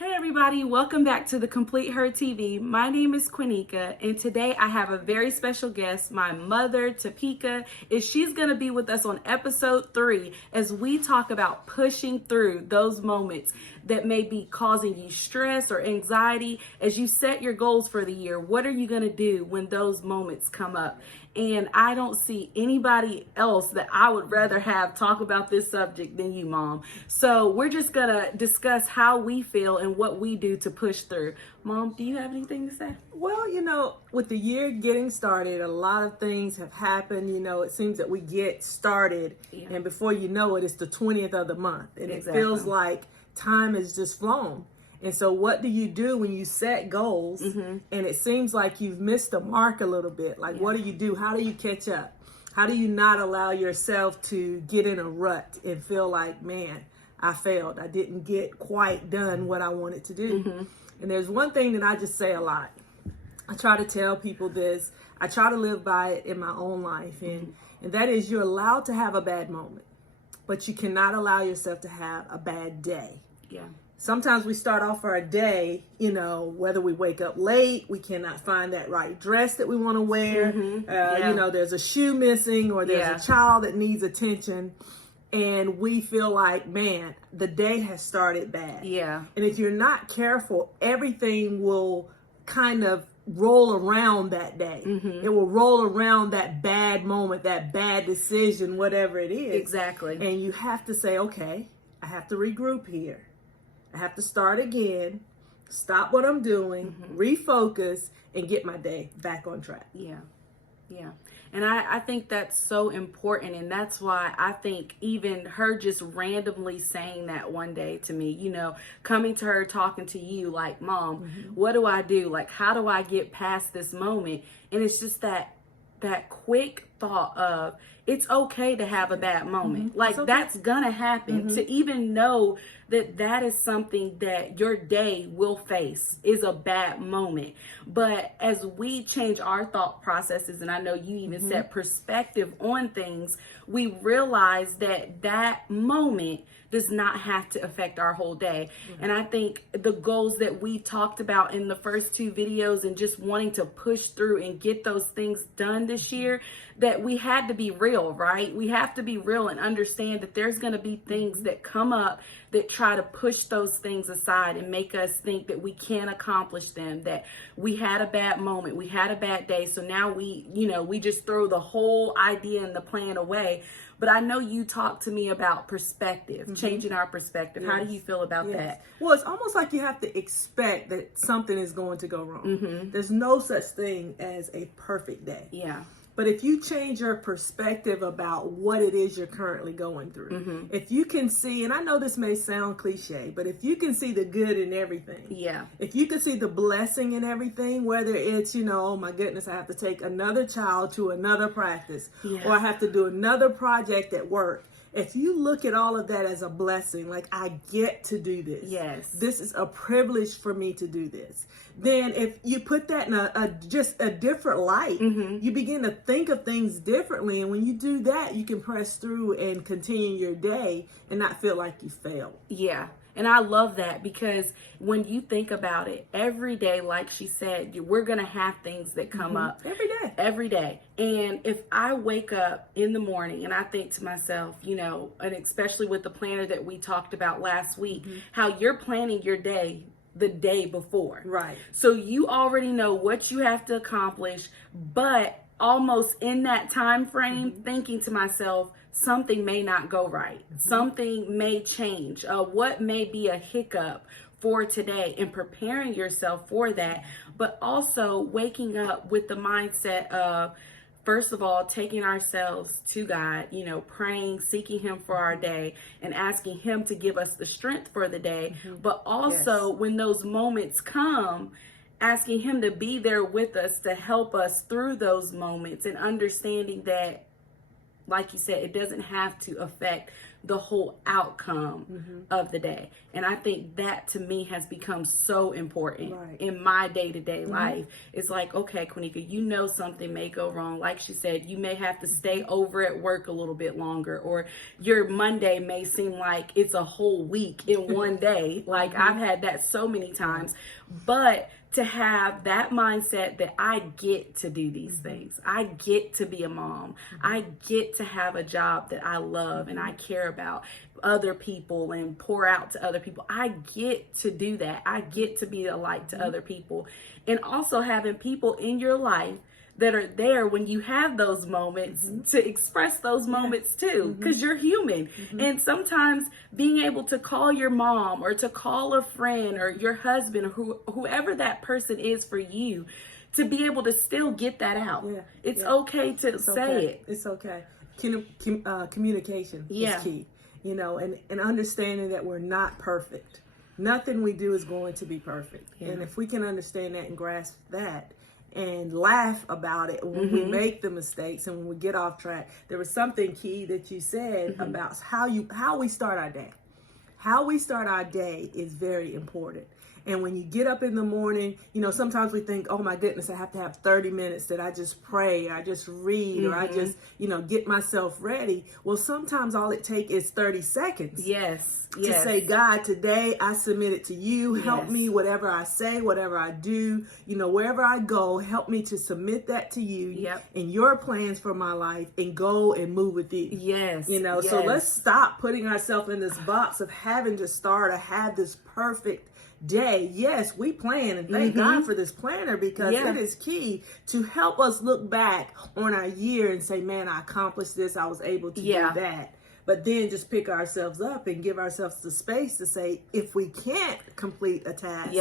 Hey everybody, welcome back to the Complete Her TV. My name is Quinika, and today I have a very special guest, my mother, Topeka, and she's going to be with us on episode 3 as we talk about pushing through those moments that may be causing you stress or anxiety as you set your goals for the year. What are you going to do when those moments come up? And I don't see anybody else that I would rather have talk about this subject than you, Mom. So we're just going to discuss how we feel and what we do to push through. Mom, do you have anything to say? Well, with the year getting started, a lot of things have happened. It seems that we get started, and before you know it, it's the 20th of the month. And It feels like time has just flown. And so what do you do when you set goals and it seems like you've missed the mark a little bit? What do you do? How do you catch up? How do you not allow yourself to get in a rut and feel like, man, I failed. I didn't get quite done what I wanted to do. And there's one thing that I just say a lot. I try to tell people this. I try to live by it in my own life. And that is, you're allowed to have a bad moment, but you cannot allow yourself to have a bad day. Yeah. Sometimes we start off our day, whether we wake up late, we cannot find that right dress that we want to wear. There's a shoe missing, or there's a child that needs attention. And we feel like, man, the day has started bad. Yeah. And if you're not careful, everything will kind of roll around that day. It will roll around that bad moment, that bad decision, whatever it is. Exactly. And you have to say, okay, I have to regroup here. I have to start again, stop what I'm doing, refocus, and get my day back on track. Yeah. And I think that's so important. And that's why I think even her just randomly saying that one day to me, coming to her, talking to you like, Mom, what do I do? Like, how do I get past this moment? And it's just that quick thought of, it's okay to have a bad moment. Like, that's gonna happen. To even know that is something that your day will face is a bad moment. But as we change our thought processes, and I know you even set perspective on things, we realize that moment does not have to affect our whole day. And I think the goals that we talked about in the first 2 videos and just wanting to push through and get those things done this year, that we had to be real, right? We have to be real and understand that there's going to be things that come up that try to push those things aside and make us think that we can't accomplish them, that we had a bad moment, we had a bad day, so now we just throw the whole idea and the plan away. But I know you talked to me about perspective, changing our perspective. How do you feel about that? Well, it's almost like you have to expect that something is going to go wrong. There's no such thing as a perfect day. Yeah. But if you change your perspective about what it is you're currently going through, if you can see, and I know this may sound cliche, but if you can see the good in everything, if you can see the blessing in everything, whether it's, oh my goodness, I have to take another child to another practice, or I have to do another project at work. If you look at all of that as a blessing, like, I get to do this. Yes. This is a privilege for me to do this. Then if you put that in just a different light, you begin to think of things differently. And when you do that, you can press through and continue your day and not feel like you failed. Yeah. And I love that, because when you think about it, every day, like she said, we're going to have things that come up. Every day. And if I wake up in the morning and I think to myself, and especially with the planner that we talked about last week, how you're planning your day the day before. Right. So you already know what you have to accomplish, but almost in that time frame, thinking to myself, something may not go right. Something may change. What may be a hiccup for today, and preparing yourself for that, but also waking up with the mindset of, first of all, taking ourselves to God, praying, seeking Him for our day, and asking Him to give us the strength for the day. But also, when those moments come, asking Him to be there with us to help us through those moments, and understanding that, like you said, it doesn't have to affect the whole outcome of the day. And I think that to me has become so important in my day-to-day life. It's like, okay, Quineka, you know something may go wrong. Like she said, you may have to stay over at work a little bit longer, or your Monday may seem like it's a whole week in one day. Like I've had that so many times. But to have that mindset that I get to do these things. I get to be a mom. I get to have a job that I love and I care about other people and pour out to other people. I get to do that. I get to be a light to other people. And also having people in your life that are there when you have those moments to express those moments too, because you're human. And sometimes being able to call your mom or to call a friend or your husband or whoever that person is for you, to be able to still get that out. It's okay to say it. It's okay. Communication is key, you know, and understanding that we're not perfect. Nothing we do is going to be perfect. And if we can understand that and grasp that, and laugh about it when we make the mistakes and when we get off track. There was something key that you said about how we start our day. How we start our day is very important. And when you get up in the morning, you know, sometimes we think, oh my goodness, I have to have 30 minutes that I just pray, I just read, or I just, you know, get myself ready. Well, sometimes all it takes is 30 seconds. To say, God, today I submit it to you. Help me, whatever I say, whatever I do, you know, wherever I go, help me to submit that to you and your plans for my life, and go and move with you. You know, so let's stop putting ourselves in this box of having to start or have this perfect day. Yes, we plan, and thank God for this planner, because it is key to help us look back on our year and say, man, I accomplished this, I was able to do that. But then just pick ourselves up and give ourselves the space to say, if we can't complete a task,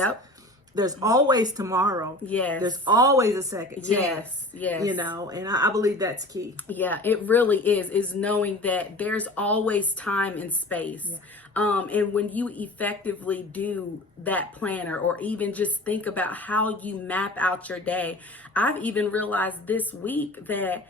there's always tomorrow. There's always a second chance. You know, and I believe that's key. It really is knowing that there's always time and space. And when you effectively do that planner, or even just think about how you map out your day, I've even realized this week that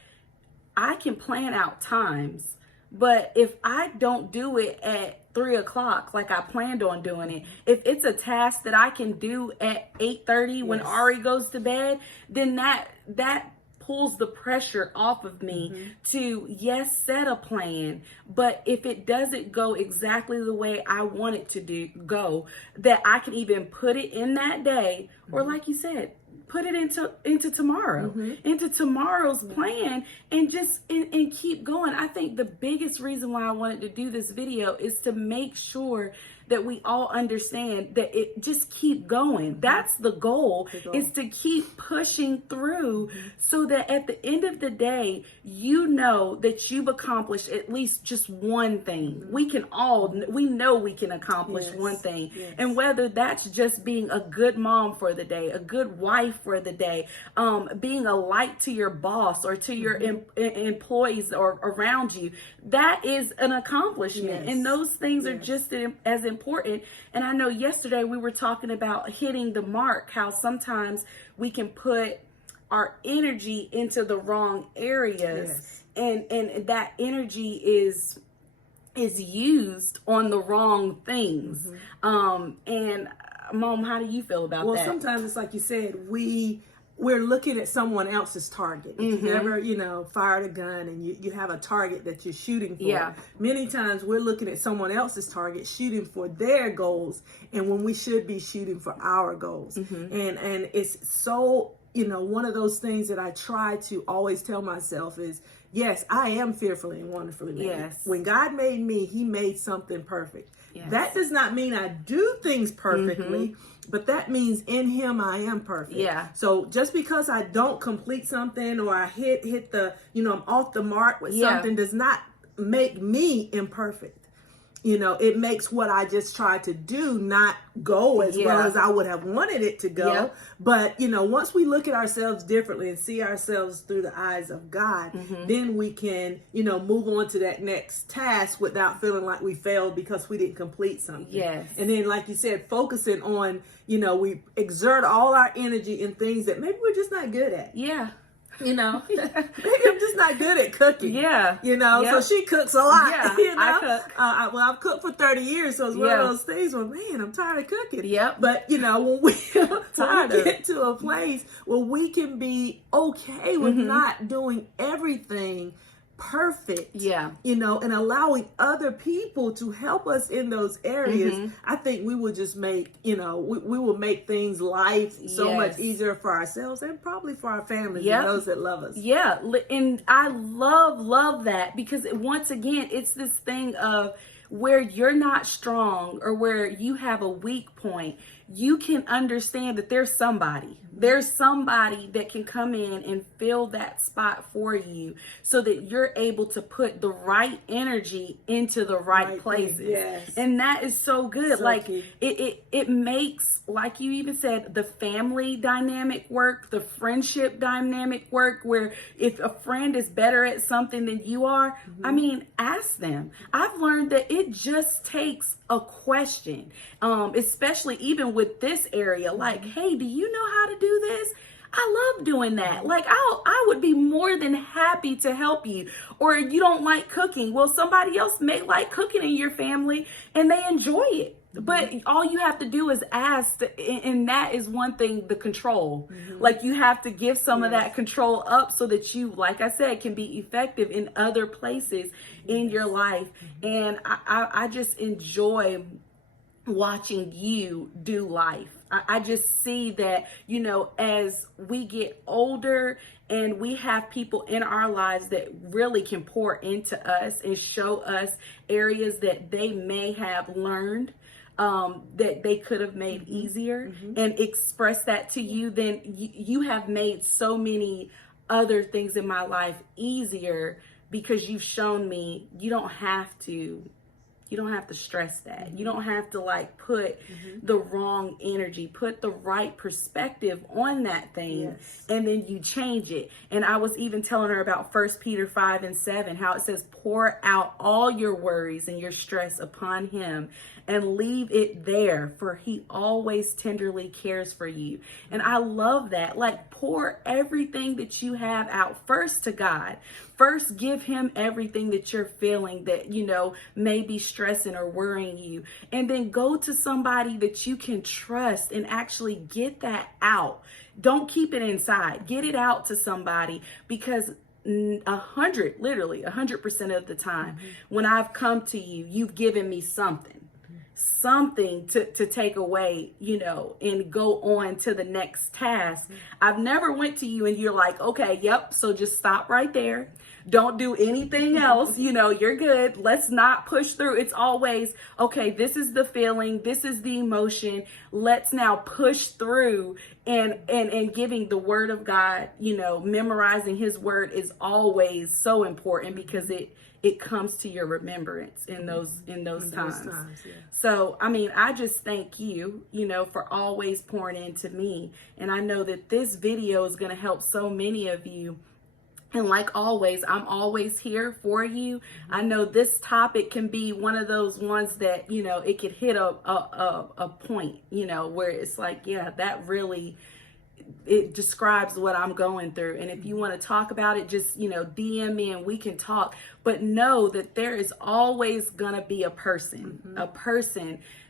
I can plan out times, but if I don't do it at 3 o'clock like I planned on doing it, if it's a task that I can do at 8:30 when Ari goes to bed, then that pulls the pressure off of me to, set a plan. But if it doesn't go exactly the way I want it to go, that I can even put it in that day, or like you said, put it into tomorrow, into tomorrow's plan, and just and keep going. I think the biggest reason why I wanted to do this video is to make sure that we all understand that it just keep going. That's the goal, is to keep pushing through, so that at the end of the day, you know that you've accomplished at least just one thing. We know we can accomplish one thing. And whether that's just being a good mom for the day, a good wife for the day, being a light to your boss or to your employees or around you, that is an accomplishment. And those things are just as important. And I know yesterday we were talking about hitting the mark, how sometimes we can put our energy into the wrong areas, and that energy is used on the wrong things. And Mom, how do you feel about that? Well, sometimes it's like you said, we're looking at someone else's target. If you ever, fired a gun and you have a target that you're shooting for. Many times we're looking at someone else's target, shooting for their goals, and when we should be shooting for our goals. And it's so, one of those things that I try to always tell myself is, yes, I am fearfully and wonderfully made. When God made me, he made something perfect. That does not mean I do things perfectly, but that means in him I am perfect. So just because I don't complete something, or I hit the, I'm off the mark with something, does not make me imperfect. It makes what I just tried to do not go as well as I would have wanted it to go. But, once we look at ourselves differently and see ourselves through the eyes of God, then we can, move on to that next task without feeling like we failed because we didn't complete something. And then, like you said, focusing on, we exert all our energy in things that maybe we're just not good at. You know, maybe I'm just not good at cooking. Yeah. You know, Yep. so she cooks a lot. Yeah, you know? I cook. Well, I've cooked for 30 years, so it's one of those things where, man, I'm tired of cooking. Yep. But, you know, when we get to a place where we can be okay with not doing everything perfect, you know, and allowing other people to help us in those areas, I think we will just make, you know, we will make things life so much easier for ourselves and probably for our families and those that love us. Yeah, and I love that, because once again, it's this thing of where you're not strong or where you have a weak point, you can understand that there's somebody that can come in and fill that spot for you, so that you're able to put the right energy into the right places. Yes. And that is so good. So like key. it makes, like you even said, the family dynamic work, the friendship dynamic work, where if a friend is better at something than you are, I mean, ask them. I've learned that it just takes a question, especially even with this area, like, hey, do you know how to do this? I love doing that. Like, I would be more than happy to help you. Or you don't like cooking. Well, somebody else may like cooking in your family and they enjoy it. But all you have to do is ask, and that is one thing, the control. Like, you have to give some of that control up so that you, like I said, can be effective in other places in your life. And I just enjoy watching you do life. I just see that, you know, as we get older and we have people in our lives that really can pour into us and show us areas that they may have learned, that they could have made easier, and express that to you, then you have made so many other things in my life easier, because you've shown me you don't have to stress that. You don't have to like put the wrong energy, put the right perspective on that thing, and then you change it. And I was even telling her about 1 Peter 5:7, how it says, pour out all your worries and your stress upon him and leave it there, for he always tenderly cares for you. And I love that. Like, pour everything that you have out first to God. First, give him everything that you're feeling that, you know, may be stressing or worrying you. And then go to somebody that you can trust and actually get that out. Don't keep it inside. Get it out to somebody, because 100% of the time when I've come to you, you've given me something to take away, you know, and go on to the next task. I've never went to you and you're like, okay, yep, so just stop right there. Don't do anything else. You know, you're good. Let's not push through. It's always, okay, this is the feeling. This is the emotion. Let's now push through, and giving the word of God, you know, memorizing his word is always so important, because it comes to your remembrance in those times. So, I mean, I just thank you, you know, for always pouring into me. And I know that this video is going to help so many of you. And like always, I'm always here for you. I know this topic can be one of those ones that, you know, it could hit a point, you know, where it's like, yeah, that really, it describes what I'm going through. And if you want to talk about it, just, you know, DM me and we can talk. But know that there is always going to be a person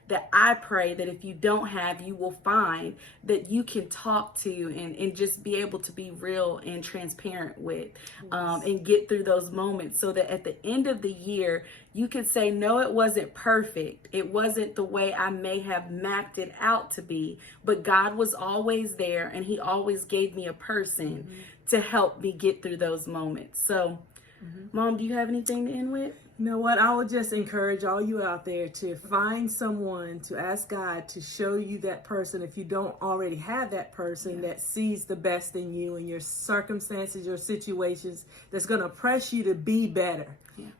that I pray that if you don't have, you will find that you can talk to and just be able to be real and transparent with, and get through those moments, so that at the end of the year, you can say, no, it wasn't perfect. It wasn't the way I may have mapped it out to be, but God was always there, and he always gave me a person to help me get through those moments. So, Mom, do you have anything to end with? You know what? I would just encourage all you out there to find someone, to ask God to show you that person, if you don't already have that person that sees the best in you and your circumstances, your situations, that's going to press you to be better,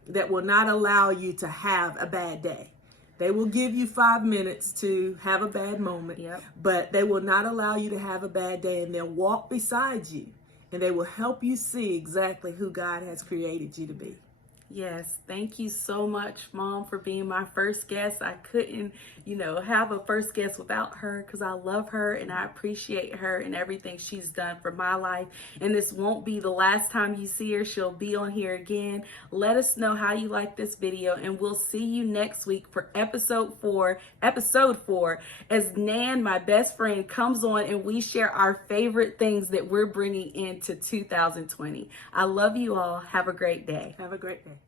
that will not allow you to have a bad day. They will give you 5 minutes to have a bad moment, but they will not allow you to have a bad day, and they'll walk beside you, and they will help you see exactly who God has created you to be. Yes, thank you so much, Mom, for being my first guest. I couldn't, have a first guest without her because I love her and I appreciate her and everything she's done for my life. And this won't be the last time you see her. She'll be on here again. Let us know how you like this video, and we'll see you next week for episode 4, as Nan, my best friend, comes on and we share our favorite things that we're bringing into 2020. I love you all. Have a great day. Have a great day.